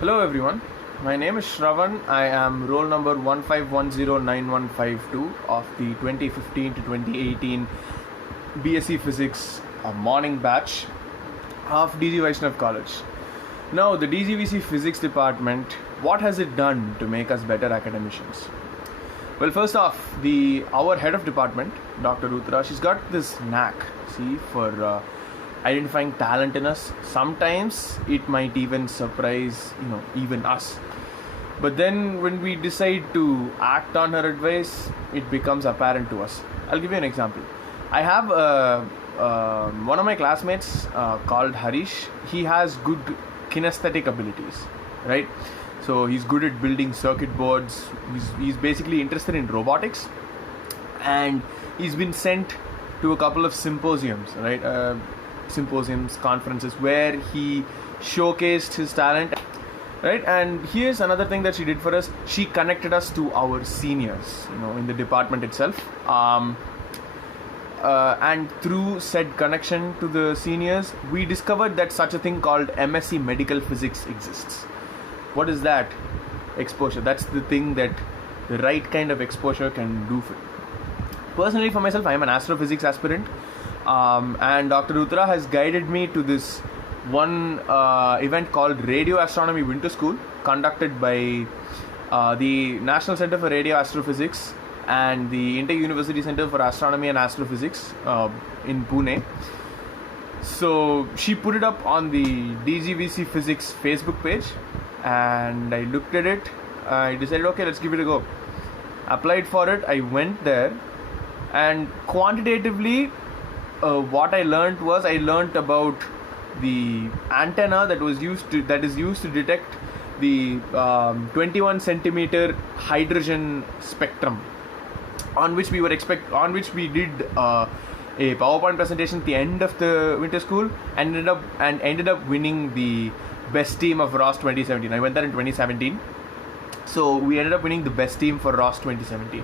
Hello everyone, my name is Shravan. I am roll number 15109152 of the 2015 to 2018 B.Sc.Physics morning batch of DG Vaishnav College. Now the DGVC Physics department, what has it done to make us better academicians? Well, first off, our head of department, Dr. Rutra, she's got this knack, for identifying talent in us. Sometimes it might even surprise, even us. But then when we decide to act on her advice, it becomes apparent to us. I'll give you an example. I have one of my classmates called Harish. He has good kinesthetic abilities, right? So he's good at building circuit boards. He's basically interested in robotics, and he's been sent to a couple of symposiums, right? Conferences where he showcased his talent, right? And here's another thing that she did for us. She connected us to our seniors, in the department itself. And through said connection to the seniors, we discovered that such a thing called MSc Medical Physics exists. What is that? Exposure. That's the thing that the right kind of exposure can do for you. Personally, for myself, I am an astrophysics aspirant, and Dr. Rutra has guided me to this one event called Radio Astronomy Winter School, conducted by the National Center for Radio Astrophysics and the Inter-University Center for Astronomy and Astrophysics in Pune. So she put it up on the DGVC Physics Facebook page, and I looked at it. I decided, okay, let's give it a go. Applied for it. I went there, and quantitatively, what I learned about the antenna that is used to detect the 21 centimeter hydrogen spectrum, on which we did a PowerPoint presentation at the end of the winter school, and ended up winning the best team of ROS 2017. I went there in 2017, so we ended up winning the best team for ROS 2017.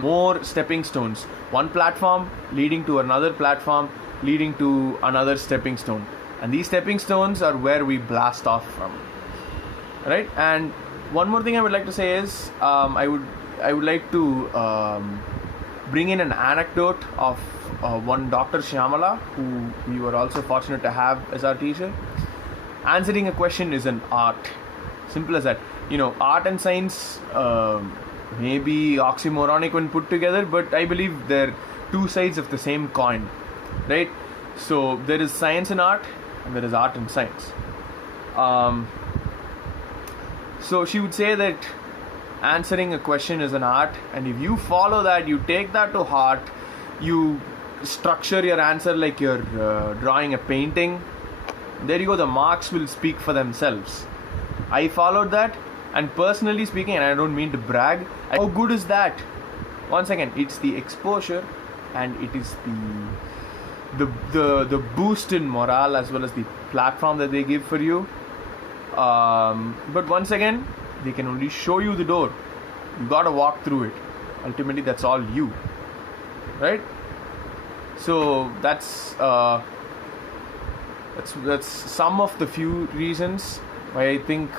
More stepping stones, one platform leading to another platform, leading to another stepping stone, and these stepping stones are where we blast off from, right? And one more thing I would like to say is, I would like to bring in an anecdote of one Dr. Shyamala, who we were also fortunate to have as our teacher. Answering a question is an art. Simple as that. Art and science may be oxymoronic when put together, but I believe they're two sides of the same coin, right? So there is science in art, and there is art in science. So she would say that answering a question is an art, and if you follow that, you take that to heart, you structure your answer like you're drawing a painting, there you go, the marks will speak for themselves. I followed that, and personally speaking, and I don't mean to brag, how good is that? Once again, it's the exposure, and it is the boost in morale, as well as the platform that they give for you. But once again, they can only show you the door. You gotta walk through it. Ultimately, that's all you, right? So that's some of the few reasons why I think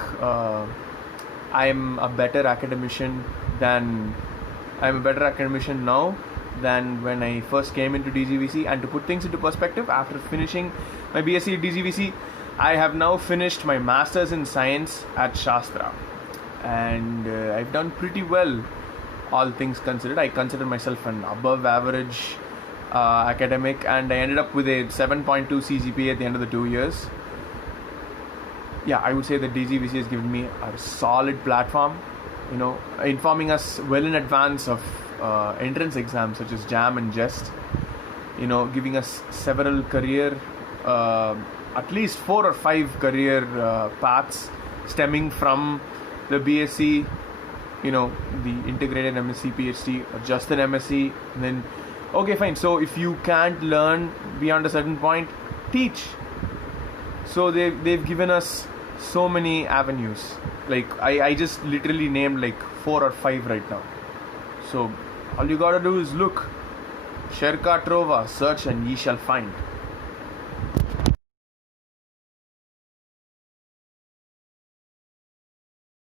I'm a better academician now than when I first came into DGVC. And to put things into perspective, after finishing my BSc at DGVC, I have now finished my Masters in Science at Shastra, and I've done pretty well, all things considered. I consider myself an above average academic, and I ended up with a 7.2 CGPA at the end of the 2 years. Yeah, I would say that DGVC has given me a solid platform, informing us well in advance of entrance exams such as JAM and JEST, giving us several career, at least 4 or 5 career paths stemming from the BSc, the integrated MSc, PhD, or just an MSc. And then, okay, fine. So if you can't learn beyond a certain point, teach. So they've given us so many avenues. Like I just literally named like 4 or 5 right now. So all you gotta do is look. Sherka Trova, search and ye shall find.